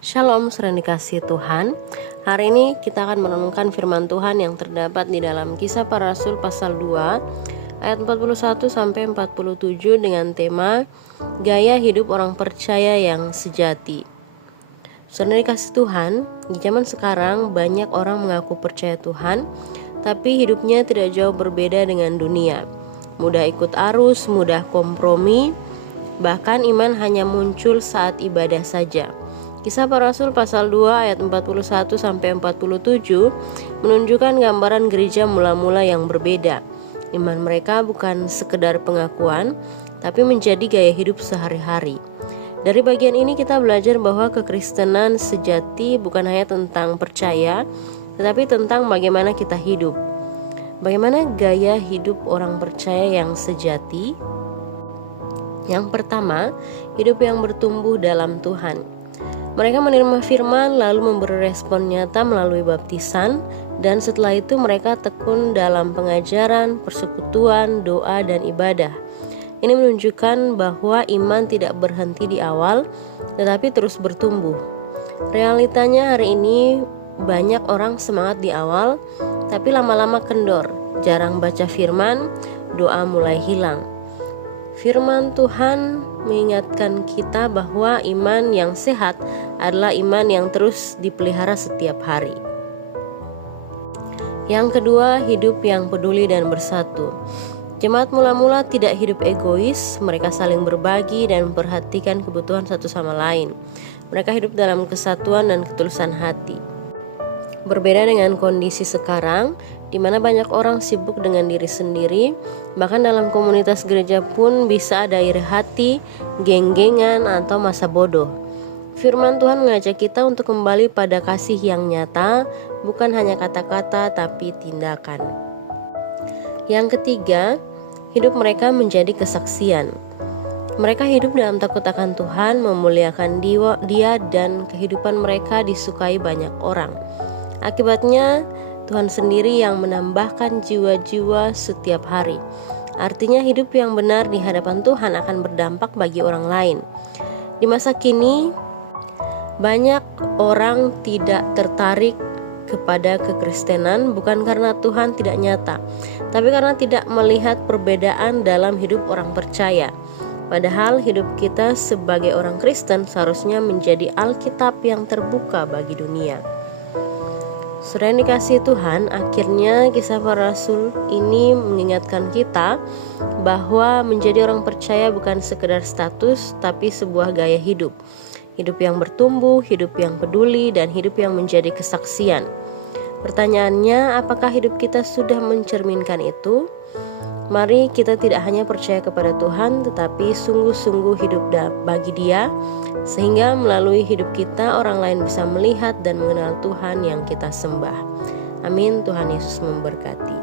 Shalom, saudara dikasihi Tuhan. Hari ini kita akan merenungkan firman Tuhan yang terdapat di dalam Kisah Para Rasul pasal 2 ayat 41 sampai 47 dengan tema Gaya Hidup Orang Percaya yang Sejati. Saudara dikasihi Tuhan, di zaman sekarang banyak orang mengaku percaya Tuhan, tapi hidupnya tidak jauh berbeda dengan dunia. Mudah ikut arus, mudah kompromi, bahkan iman hanya muncul saat ibadah saja. Kisah Para Rasul pasal 2 ayat 41 sampai 47 menunjukkan gambaran gereja mula-mula yang berbeda. Iman mereka bukan sekedar pengakuan, tapi menjadi gaya hidup sehari-hari. Dari bagian ini kita belajar bahwa kekristenan sejati bukan hanya tentang percaya, tetapi tentang bagaimana kita hidup. Bagaimana gaya hidup orang percaya yang sejati? Yang pertama, hidup yang bertumbuh dalam Tuhan. Mereka menerima firman lalu memberi respon nyata melalui baptisan, dan setelah itu mereka tekun dalam pengajaran, persekutuan, doa, dan ibadah. Ini menunjukkan bahwa iman tidak berhenti di awal, tetapi terus bertumbuh. Realitanya hari ini banyak orang semangat di awal, tapi lama-lama kendor, jarang baca firman, doa mulai hilang. Firman Tuhan mengingatkan kita bahwa iman yang sehat adalah iman yang terus dipelihara setiap hari. Yang kedua, hidup yang peduli dan bersatu. Jemaat mula-mula tidak hidup egois, mereka saling berbagi dan memperhatikan kebutuhan satu sama lain. Mereka hidup dalam kesatuan dan ketulusan hati. Berbeda dengan kondisi sekarang, di mana banyak orang sibuk dengan diri sendiri, bahkan dalam komunitas gereja pun bisa ada iri hati, geng-gengan, atau masa bodoh. Firman Tuhan mengajak kita untuk kembali pada kasih yang nyata, bukan hanya kata-kata tapi tindakan. Yang ketiga, hidup mereka menjadi kesaksian. Mereka hidup dalam takut akan Tuhan, memuliakan Dia, dan kehidupan mereka disukai banyak orang. Akibatnya, Tuhan sendiri yang menambahkan jiwa-jiwa setiap hari. Artinya hidup yang benar di hadapan Tuhan akan berdampak bagi orang lain. Di masa kini, banyak orang tidak tertarik kepada kekristenan bukan karena Tuhan tidak nyata, tapi karena tidak melihat perbedaan dalam hidup orang percaya. Padahal hidup kita sebagai orang Kristen seharusnya menjadi Alkitab yang terbuka bagi dunia. Saudara yang dikasihi Tuhan, akhirnya Kisah Para Rasul ini mengingatkan kita bahwa menjadi orang percaya bukan sekedar status, tapi sebuah gaya hidup. Hidup yang bertumbuh, hidup yang peduli, dan hidup yang menjadi kesaksian. Pertanyaannya, apakah hidup kita sudah mencerminkan itu? Mari kita tidak hanya percaya kepada Tuhan, tetapi sungguh-sungguh hidup bagi Dia, sehingga melalui hidup kita orang lain bisa melihat dan mengenal Tuhan yang kita sembah. Amin. Tuhan Yesus memberkati.